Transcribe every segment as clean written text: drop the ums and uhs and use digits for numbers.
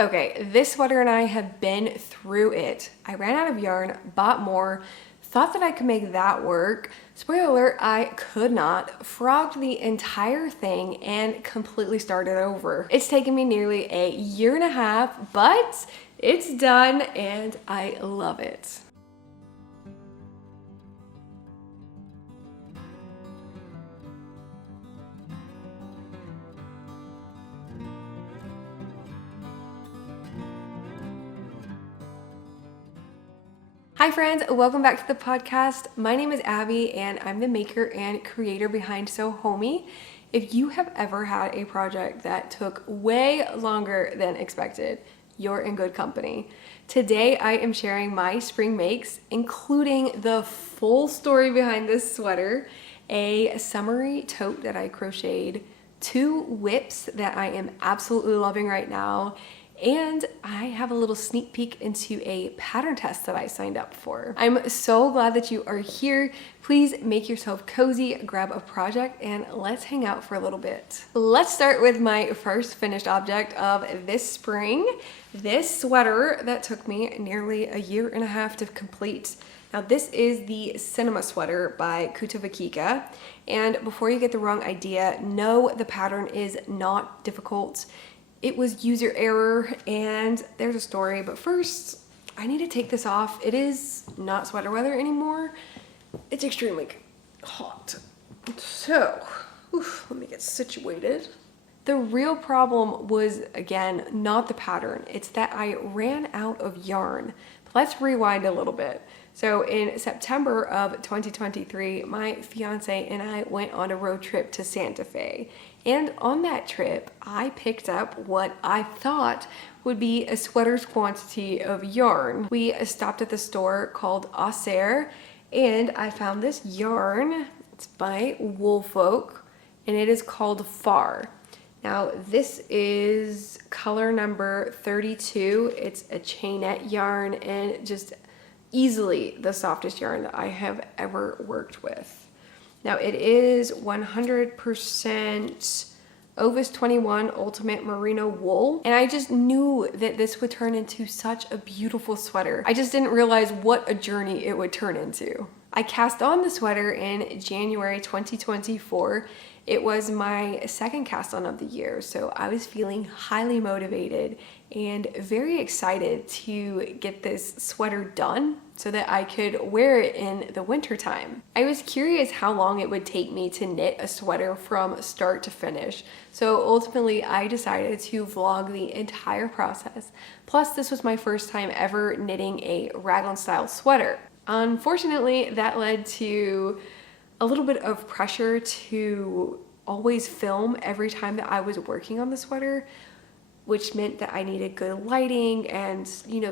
Okay, this sweater and I have been through it. I ran out of yarn, bought more, thought that I could make that work. Spoiler alert, I could not. Frogged the entire thing and completely started over. It's taken me nearly a year and a half, but it's done and I love it. Hi friends, welcome back to the podcast. My name is Abby and I'm the maker and creator behind So Homey. If you have ever had a project that took way longer than expected, you're in good company. Today I am sharing my spring makes, including the full story behind this sweater, a summery tote that I crocheted, 2 whips that I am absolutely loving right now, and I have a little sneak peek into a pattern test that I signed up for. I'm so glad that you are here. Please make yourself cozy, grab a project, and let's hang out for a little bit. Let's start with my first finished object of this spring. This sweater that took me nearly a year and a half to complete. Now this is the Cinema Sweater by Veronika. And before you get the wrong idea, no, the pattern is not difficult. It was user error and there's a story, but first I need to take this off. It is not sweater weather anymore. It's extremely hot. So, let me get situated. The real problem was, again, not the pattern. It's that I ran out of yarn. Let's rewind a little bit. So in September of 2023, my fiance and I went on a road trip to Santa Fe. And on that trip, I picked up what I thought would be a sweater's quantity of yarn. We stopped at the store called Cohrs, and I found this yarn. It's by Woolfolk, and it is called Far. Now this is color number 32. It's a chainette yarn and just easily the softest yarn that I have ever worked with. Now it is 100% Ovis 21 Ultimate Merino wool, and I just knew that this would turn into such a beautiful sweater. I just didn't realize what a journey it would turn into. I cast on the sweater in January 2024. It was my second cast on of the year, so I was feeling highly motivated and very excited to get this sweater done so that I could wear it in the winter time. I was curious how long it would take me to knit a sweater from start to finish, so ultimately I decided to vlog the entire process. Plus, this was my first time ever knitting a raglan style sweater. Unfortunately, that led to a little bit of pressure to always film every time that I was working on the sweater, which meant that I needed good lighting and,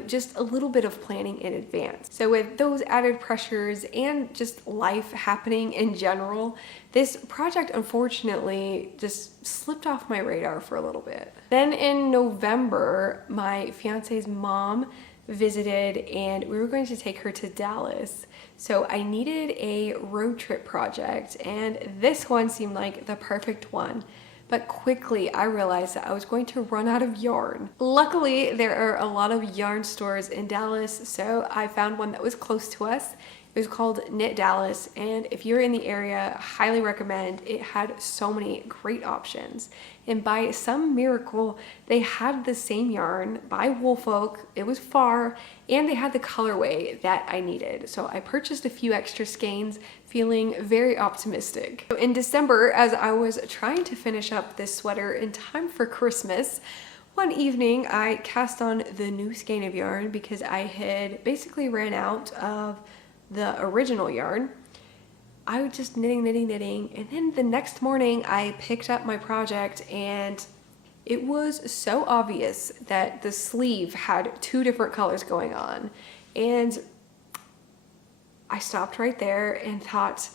just a little bit of planning in advance. So with those added pressures and just life happening in general, this project unfortunately just slipped off my radar for a little bit. Then in November, my fiance's mom visited and we were going to take her to Dallas. So I needed a road trip project and this one seemed like the perfect one. But quickly I realized that I was going to run out of yarn. Luckily, there are a lot of yarn stores in Dallas, so I found one that was close to us. It was called Knit Dallas, and if you're in the area, I highly recommend. It had so many great options. And by some miracle, they had the same yarn by Woolfolk. It was Far, and they had the colorway that I needed. So I purchased a few extra skeins, feeling very optimistic. In December, as I was trying to finish up this sweater in time for Christmas, one evening I cast on the new skein of yarn because I had basically ran out of the original yarn. I was just knitting, and then the next morning I picked up my project and it was so obvious that the sleeve had 2 different colors going on. And I stopped right there and thought,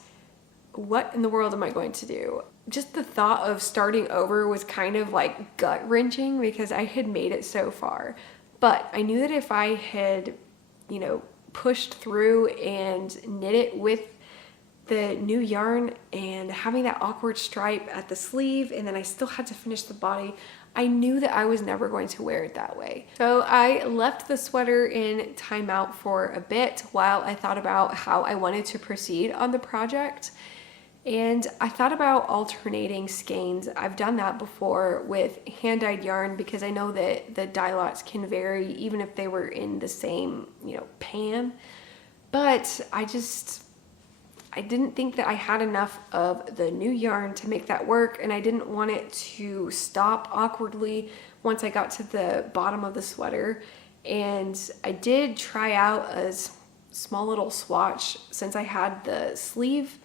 what in the world am I going to do? Just the thought of starting over was kind of like gut-wrenching because I had made it so far. But I knew that if I had, pushed through and knit it with the new yarn and having that awkward stripe at the sleeve, and then I still had to finish the body, I knew that I was never going to wear it that way. So I left the sweater in timeout for a bit while I thought about how I wanted to proceed on the project. And I thought about alternating skeins. I've done that before with hand-dyed yarn because I know that the dye lots can vary even if they were in the same, pan. But I didn't think that I had enough of the new yarn to make that work, and I didn't want it to stop awkwardly once I got to the bottom of the sweater. And I did try out a small little swatch since I had the sleeve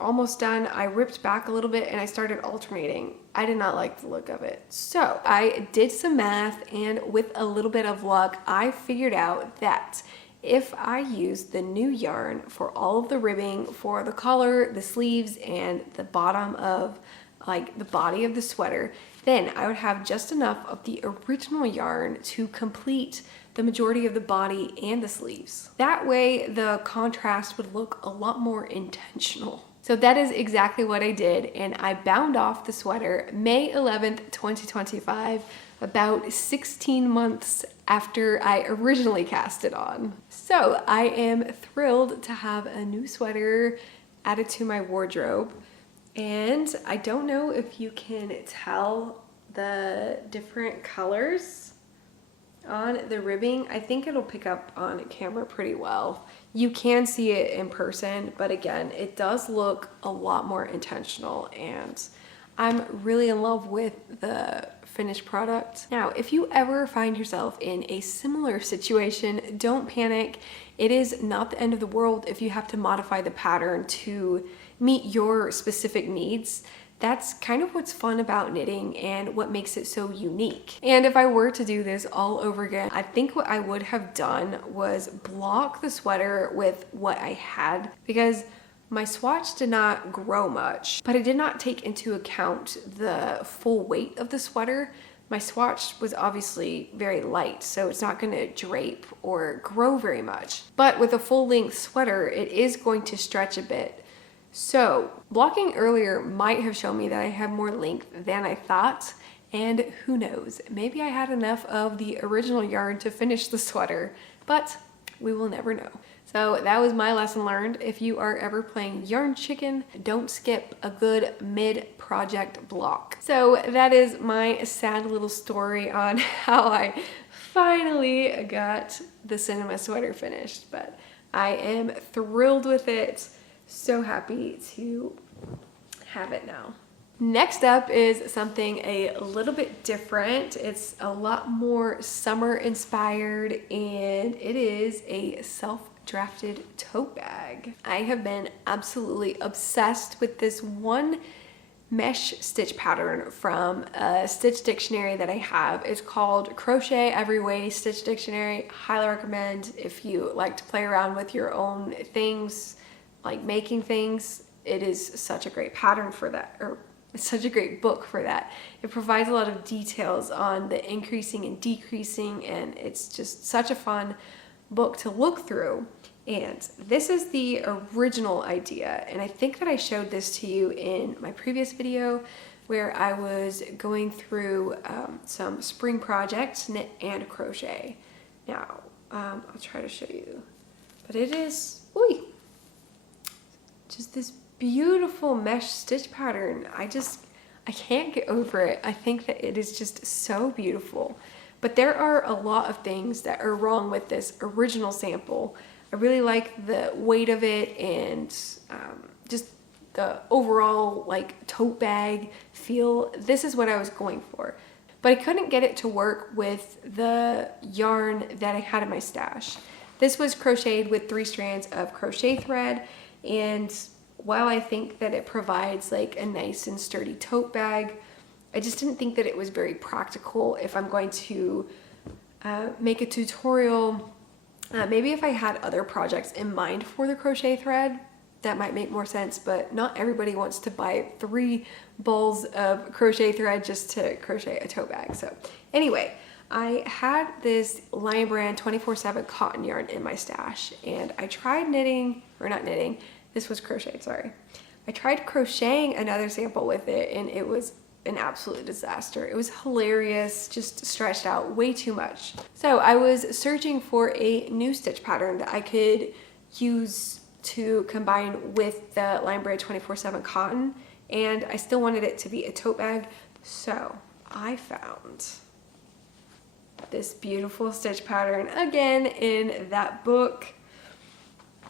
almost done. I ripped back a little bit and I started alternating. I did not like the look of it. So I did some math, and with a little bit of luck, I figured out that if I use the new yarn for all of the ribbing for the collar, the sleeves, and the bottom of the body of the sweater, then I would have just enough of the original yarn to complete the majority of the body and the sleeves. That way the contrast would look a lot more intentional. So that is exactly what I did, and I bound off the sweater May 11th, 2025, about 16 months after I originally cast it on. So I am thrilled to have a new sweater added to my wardrobe, and I don't know if you can tell the different colors on the ribbing. I think it'll pick up on camera pretty well. You can see it in person, but again, it does look a lot more intentional, and I'm really in love with the finished product. Now, if you ever find yourself in a similar situation, don't panic. It is not the end of the world if you have to modify the pattern to meet your specific needs. That's kind of what's fun about knitting and what makes it so unique. And if I were to do this all over again, I think what I would have done was block the sweater with what I had, because my swatch did not grow much, but it did not take into account the full weight of the sweater. My swatch was obviously very light, so it's not gonna drape or grow very much. But with a full length sweater, it is going to stretch a bit. So blocking earlier might have shown me that I have more length than I thought, and who knows, maybe I had enough of the original yarn to finish the sweater, but we will never know. So that was my lesson learned. If you are ever playing yarn chicken, don't skip a good mid-project block. So that is my sad little story on how I finally got the cinema sweater finished, but I am thrilled with it. So happy to have it now. Next up is something a little bit different. It's a lot more summer inspired, and it is a self-drafted tote bag. I have been absolutely obsessed with this one mesh stitch pattern from a stitch dictionary that I have. It's called Crochet Every Way Stitch Dictionary. Highly recommend if you like to play around with your own things, like making things. It is such a great pattern for that, or it's such a great book for that. It provides a lot of details on the increasing and decreasing, and it's just such a fun book to look through. And this is the original idea, and I think that I showed this to you in my previous video where I was going through some spring projects, knit and crochet. Now, I'll try to show you, but it is, just this beautiful mesh stitch pattern. I can't get over it. I think that it is just so beautiful. But there are a lot of things that are wrong with this original sample. I really like the weight of it, and just the overall tote bag feel. This is what I was going for. But I couldn't get it to work with the yarn that I had in my stash. This was crocheted with 3 strands of crochet thread, and while I think that it provides a nice and sturdy tote bag, I just didn't think that it was very practical if I'm going to make a tutorial. Maybe if I had other projects in mind for the crochet thread, that might make more sense, but not everybody wants to buy 3 balls of crochet thread just to crochet a tote bag. So anyway, I had this Laine brand 24/7 cotton yarn in my stash, and I tried knitting, or not knitting, this was crocheted, sorry. I tried crocheting another sample with it, and it was an absolute disaster. It was hilarious, just stretched out way too much. So I was searching for a new stitch pattern that I could use to combine with the Lindberg 24/7 cotton, and I still wanted it to be a tote bag. So I found this beautiful stitch pattern again in that book,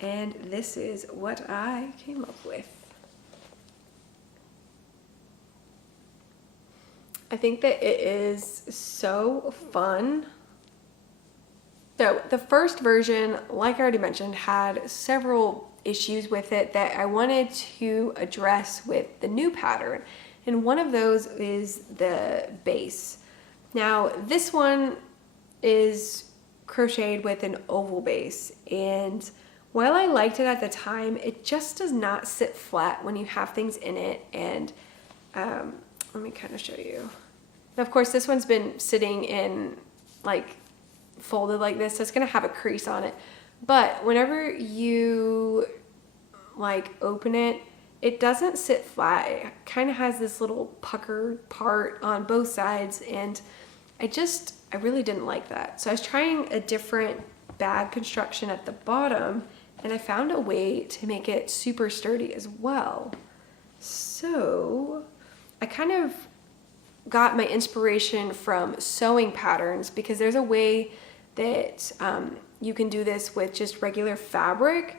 and this is what I came up with. I think that it is so fun. So the first version, like I already mentioned, had several issues with it that I wanted to address with the new pattern. And one of those is the base. Now this one is crocheted with an oval base, and while I liked it at the time, it just does not sit flat when you have things in it. And let me kind of show you. Now, of course, this one's been sitting in like folded like this, so it's gonna have a crease on it. But whenever you like open it, it doesn't sit flat. It kind of has this little pucker part on both sides, and I really didn't like that. So I was trying a different bag construction at the bottom, and I found a way to make it super sturdy as well. So I kind of got my inspiration from sewing patterns, because there's a way that you can do this with just regular fabric,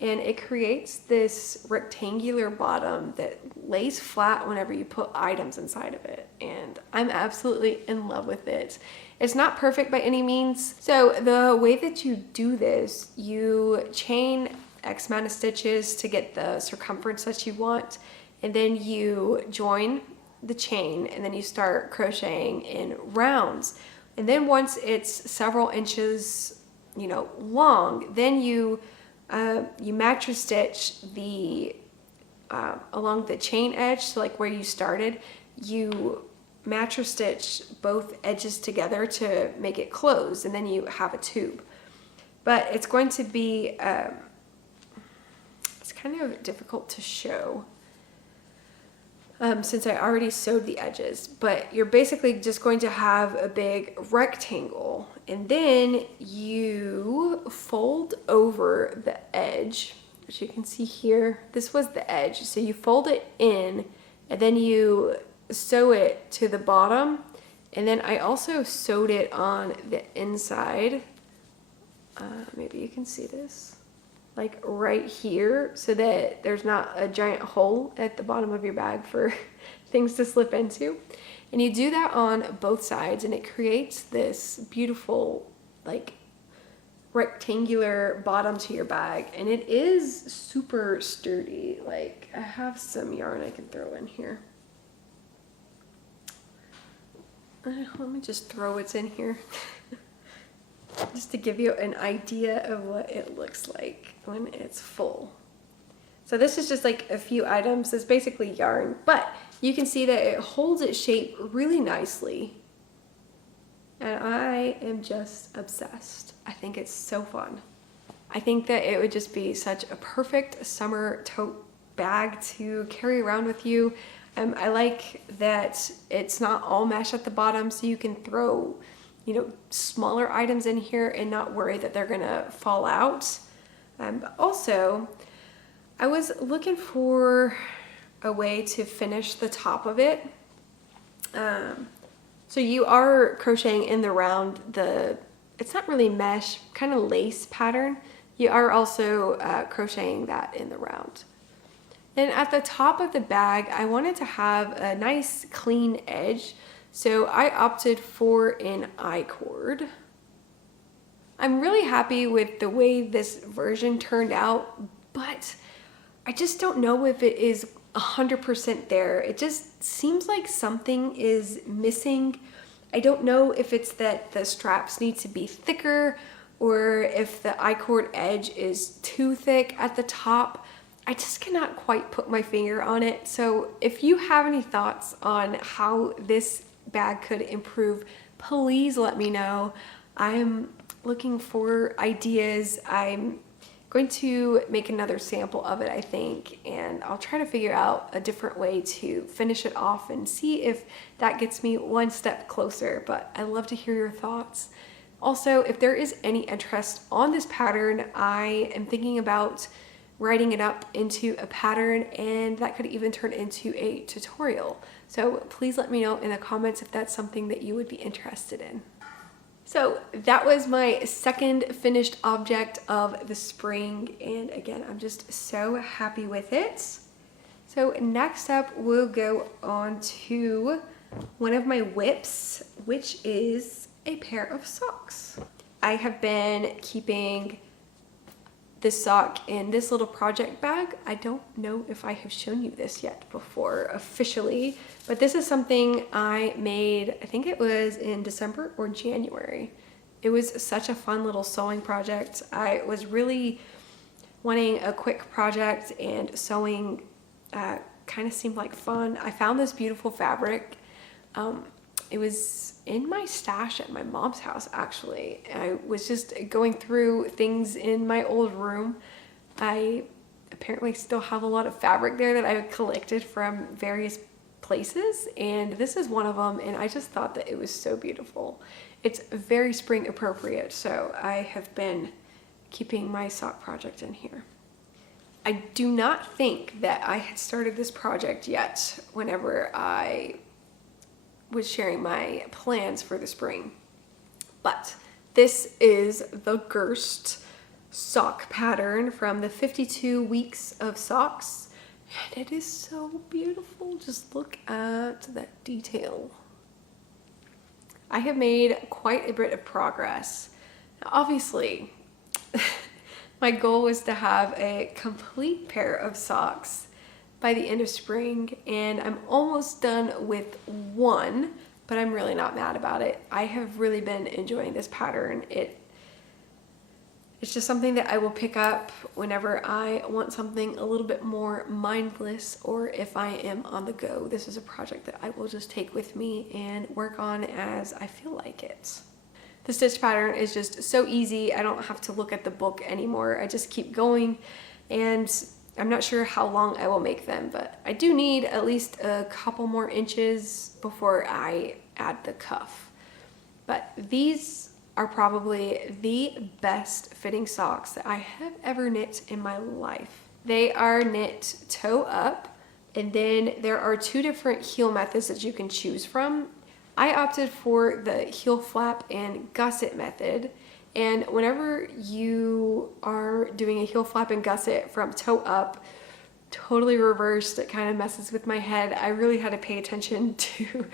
and it creates this rectangular bottom that lays flat whenever you put items inside of it, and I'm absolutely in love with it. It's not perfect by any means. So the way that you do this, you chain X amount of stitches to get the circumference that you want, and then you join the chain, and then you start crocheting in rounds. And then once it's several inches, long, then you match stitch the along the chain edge. So like where you started, you match stitch both edges together to make it close, and then you have a tube. But it's going to be it's kind of difficult to show since I already sewed the edges, but you're basically just going to have a big rectangle, and then you fold over the edge, which you can see here. This was the edge, so you fold it in, and then you sew it to the bottom, and then I also sewed it on the inside. Maybe you can see this, like right here, so that there's not a giant hole at the bottom of your bag for things to slip into. And you do that on both sides, and it creates this beautiful like rectangular bottom to your bag, and it is super sturdy. Like, I have some yarn I can throw in here. Let me just throw what's in here just to give you an idea of what it looks like when it's full. So this is just like a few items. It's basically yarn, but you can see that it holds its shape really nicely. And I am just obsessed. I think it's so fun. I think that it would just be such a perfect summer tote bag to carry around with you. I like that it's not all mesh at the bottom, so you can throw, smaller items in here and not worry that they're gonna fall out. But also, I was looking for a way to finish the top of it. So you are crocheting in the round, it's not really mesh, kind of lace pattern. You are also crocheting that in the round. Then at the top of the bag, I wanted to have a nice clean edge, so I opted for an I-cord. I'm really happy with the way this version turned out, but I just don't know if it is 100% there. It just seems like something is missing. I don't know if it's that the straps need to be thicker, or if the I-cord edge is too thick at the top. I just cannot quite put my finger on it. So if you have any thoughts on how this bag could improve, please let me know. I'm looking for ideas. I'm going to make another sample of it, I think, and I'll try to figure out a different way to finish it off and see if that gets me one step closer. But I'd love to hear your thoughts. Also, if there is any interest on this pattern, I am thinking about writing it up into a pattern, and that could even turn into a tutorial. So please let me know in the comments if that's something that you would be interested in. So that was my second finished object of the spring, and again, I'm just so happy with it. So next up, we'll go on to one of my whips, which is a pair of socks. I have been keeping this sock in this little project bag. I don't know if I have shown you this yet before officially, but this is something I made, I think it was in December or January. It was such a fun little sewing project. I was really wanting a quick project, and sewing kind of seemed like fun. I found this beautiful fabric. It was in my stash at my mom's house, actually. I was just going through things in my old room. I apparently still have a lot of fabric there that I collected from various places, and this is one of them, and I just thought that it was so beautiful. It's very spring appropriate, so I have been keeping my sock project in here. I do not think that I had started this project yet whenever I was sharing my plans for the spring. But this is the Gerste sock pattern from the 52 weeks of socks. And it is so beautiful. Just look at that detail. I have made quite a bit of progress. Now, obviously, my goal was to have a complete pair of socks by the end of spring, and I'm almost done with one, but I'm really not mad about it. I have really been enjoying this pattern. It's just something that I will pick up whenever I want something a little bit more mindless, or if I am on the go. This is a project that I will just take with me and work on as I feel like it. The stitch pattern is just so easy. I don't have to look at the book anymore. I just keep going, and I'm not sure how long I will make them, but I do need at least a couple more inches before I add the cuff. But these are probably the best fitting socks that I have ever knit in my life. They are knit toe up, and then there are two different heel methods that you can choose from. I opted for the heel flap and gusset method. And whenever you are doing a heel flap and gusset from toe up, totally reversed, it kind of messes with my head. I really had to pay attention to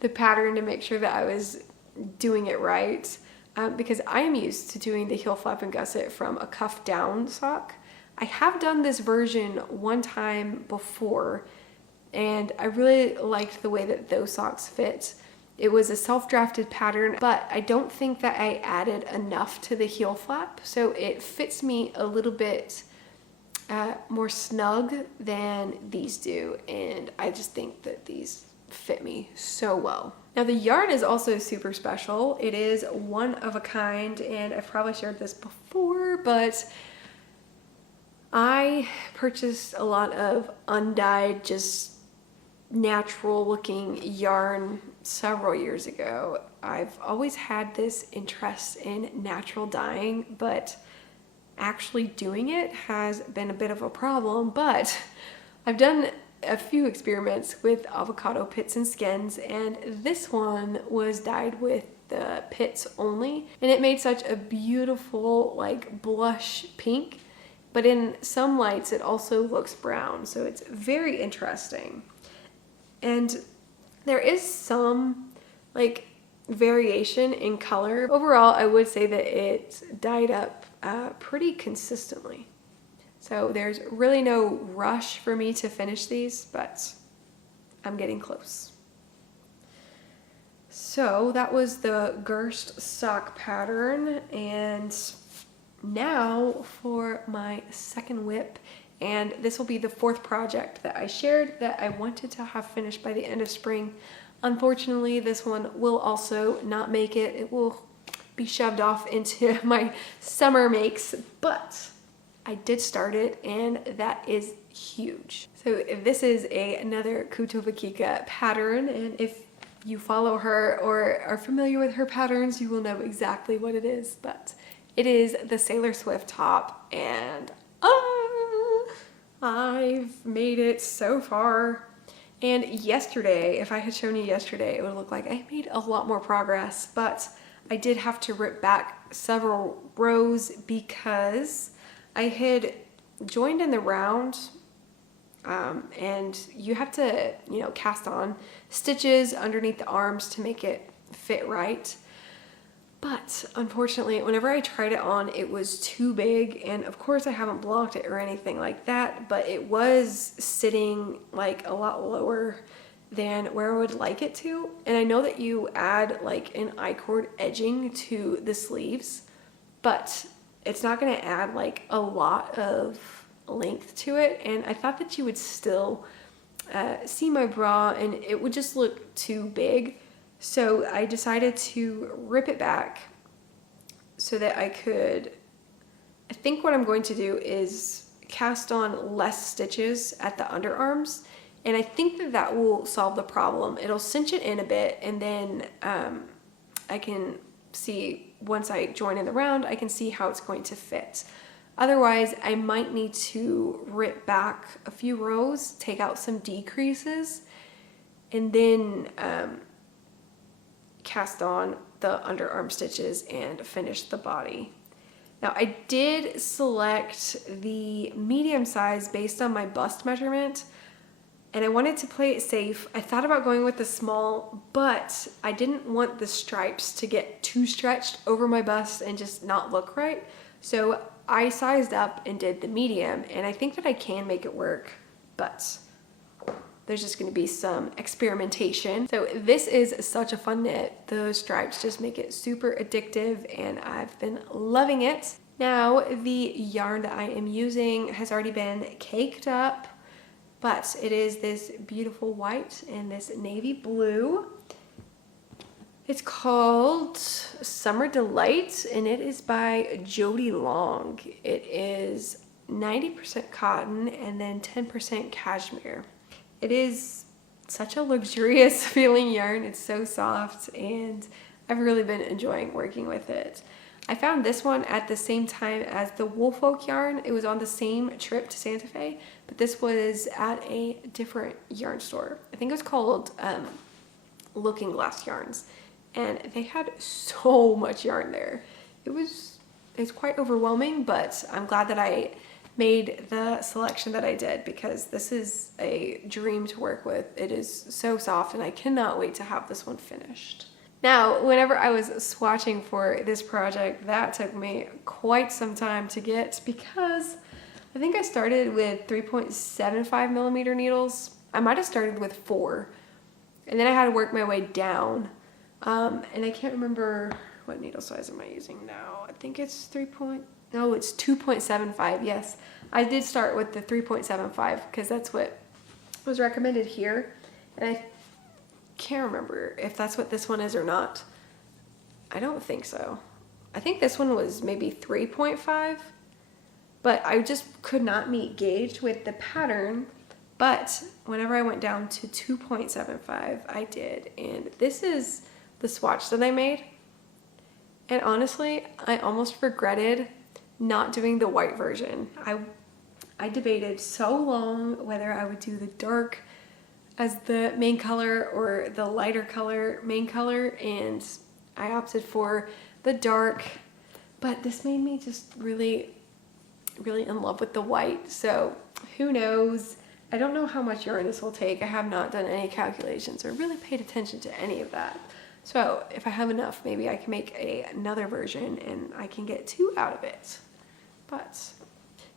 the pattern to make sure that I was doing it right, because I am used to doing the heel flap and gusset from a cuff down sock. I have done this version one time before, and I really liked the way that those socks fit. It was a self-drafted pattern, but I don't think that I added enough to the heel flap, so it fits me a little bit more snug than these do, and I just think that these fit me so well. Now the yarn is also super special. It is one of a kind, and I've probably shared this before, but I purchased a lot of undyed, just natural looking yarn several years ago. I've always had this interest in natural dyeing, but actually doing it has been a bit of a problem. But I've done a few experiments with avocado pits and skins, and this one was dyed with the pits only, and it made such a beautiful like blush pink, but in some lights it also looks brown, so it's very interesting. And there is some like variation in color. Overall, I would say that it's dyed up pretty consistently. So there's really no rush for me to finish these, but I'm getting close. So that was the Gerste sock pattern, and now for my second whip. And this will be the fourth project that I shared that I wanted to have finished by the end of spring. Unfortunately, this one will also not make it. It will be shoved off into my summer makes, but I did start it, and that is huge. So this is another Kutobakika pattern, and if you follow her or are familiar with her patterns, you will know exactly what it is. But it is the Sailor Swift top, and I've made it so far. And yesterday, if I had shown you yesterday, it would look like I made a lot more progress, but I did have to rip back several rows because I had joined in the round, and you have to, you know, cast on stitches underneath the arms to make it fit right. But unfortunately, whenever I tried it on, it was too big, and of course I haven't blocked it or anything like that, but it was sitting like a lot lower than where I would like it to. And I know that you add like an I-cord edging to the sleeves, but it's not going to add like a lot of length to it, and I thought that you would still see my bra and it would just look too big. So I decided to rip it back so that I think what I'm going to do is cast on less stitches at the underarms, and I think that that will solve the problem. It'll cinch it in a bit, and then I can see, once I join in the round, I can see how it's going to fit. Otherwise, I might need to rip back a few rows, take out some decreases, and then cast on the underarm stitches and finish the body. Now, I did select the medium size based on my bust measurement, and I wanted to play it safe. I thought about going with the small, but I didn't want the stripes to get too stretched over my bust and just not look right. So I sized up and did the medium, and I think that I can make it work, but there's just going to be some experimentation. So this is such a fun knit. The stripes just make it super addictive, and I've been loving it. Now, the yarn that I am using has already been caked up, but it is this beautiful white and this navy blue. It's called Summer Delight, and it is by Jody Long. It is 90% cotton and then 10% cashmere. It is such a luxurious feeling yarn. It's so soft, and I've really been enjoying working with it. I found this one at the same time as the Woolfolk yarn. It was on the same trip to Santa Fe, but this was at a different yarn store. I think it was called Looking Glass Yarns, and they had so much yarn there. It's quite overwhelming, but I'm glad that I made the selection that I did, because this is a dream to work with. It is so soft, and I cannot wait to have this one finished. Now, whenever I was swatching for this project, that took me quite some time to get, because I think I started with 3.75 millimeter needles. I might have started with 4, and then I had to work my way down. And I can't remember what needle size am I using now. I think it's 2.75. Yes, I did start with the 3.75 because that's what was recommended here, and I can't remember if that's what this one is or not. I don't think so. I think this one was maybe 3.5, but I just could not meet gauge with the pattern. But whenever I went down to 2.75, I did, and this is the swatch that I made. And honestly, I almost regretted not doing the white version. I debated so long whether I would do the dark as the main color or the lighter color main color, and I opted for the dark, but this made me just really in love with the white. So who knows? I don't know how much yarn this will take. I have not done any calculations or really paid attention to any of that. So if I have enough, maybe I can make another version and I can get 2 out of it. But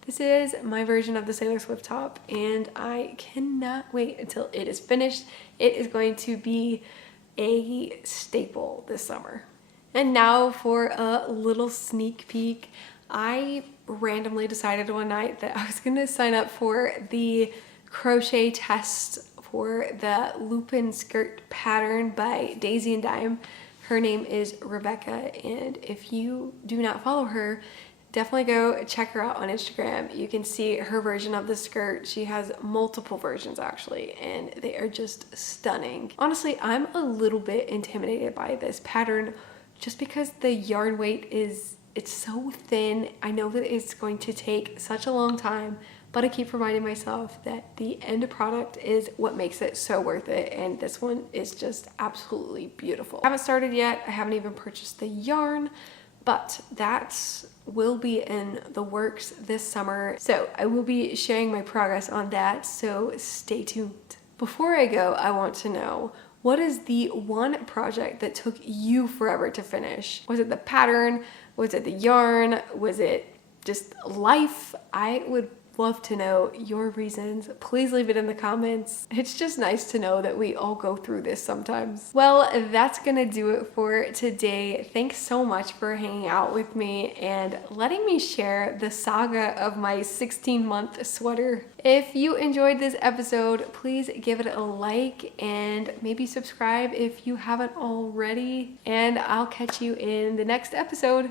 this is my version of the Sailor Swift top, and I cannot wait until it is finished. It is going to be a staple this summer. And now for a little sneak peek. I randomly decided one night that I was going to sign up for the crochet test for the Lupin skirt pattern by Daisy and Dime. Her name is Rebecca, and if you do not follow her, definitely go check her out on Instagram. You can see her version of the skirt. She has multiple versions actually, and they are just stunning. Honestly, I'm a little bit intimidated by this pattern just because the yarn weight it's so thin. I know that it's going to take such a long time, but I keep reminding myself that the end product is what makes it so worth it, and this one is just absolutely beautiful. I haven't started yet. I haven't even purchased the yarn, but that will be in the works this summer. So I will be sharing my progress on that, so stay tuned. Before I go, I want to know, what is the one project that took you forever to finish? Was it the pattern? Was it the yarn? Was it just life? I would love to know your reasons. Please leave it in the comments. It's just nice to know that we all go through this sometimes. Well, that's gonna do it for today. Thanks so much for hanging out with me and letting me share the saga of my 16-month sweater. If you enjoyed this episode, please give it a like and maybe subscribe if you haven't already. And I'll catch you in the next episode.